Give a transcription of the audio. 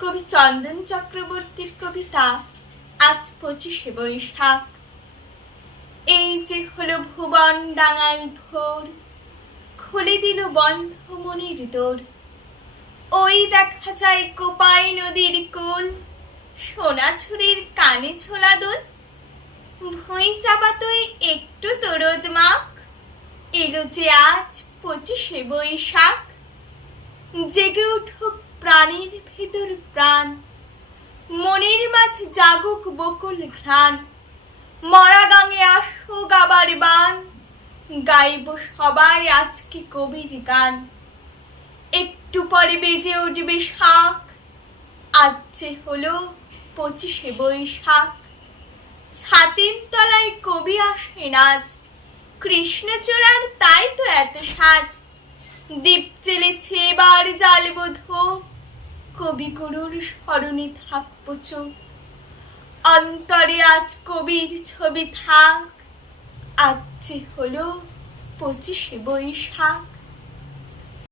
কবি চন্দন চক্রবর্তীর কবিতা আজ 25শে বৈশাখ। এই যে হলো ভুবন ডাঙায় ভোর, খুলে দিল বন্ধ মনের দোর। ওই দেখা যায় কোপাই নদীর কুল, সোনাঝুরির কানে ছোলা দোল। ভুঁই চাপা তুই একটু তরদ মাখ, এলো যে আজ 25শে বৈশাখ। জেগে উঠুক প্রাণীর ভেতর প্রাণ, মনের মাঝে জাগুক বকুল ঘ্রাণ। মরা গাঙে আসুক আবার বান, গাইব সবাই আজকে কবির গান। একটু পরে বেজে উঠবে শাঁখ, আজ যে হলো 25শে বৈশাখ। ছাতির তলায় কবি আসেন আজ, কৃষ্ণচূড়ার তাই তো এত সাজ। দীপ জ্বেলেছে এবার জ্বালব ধূপ, কবিগুরুর স্মরণে থাকবো চুপ। অন্তরে আজ কবির ছবি থাক, আজ যে হলো 25শে বৈশাখ।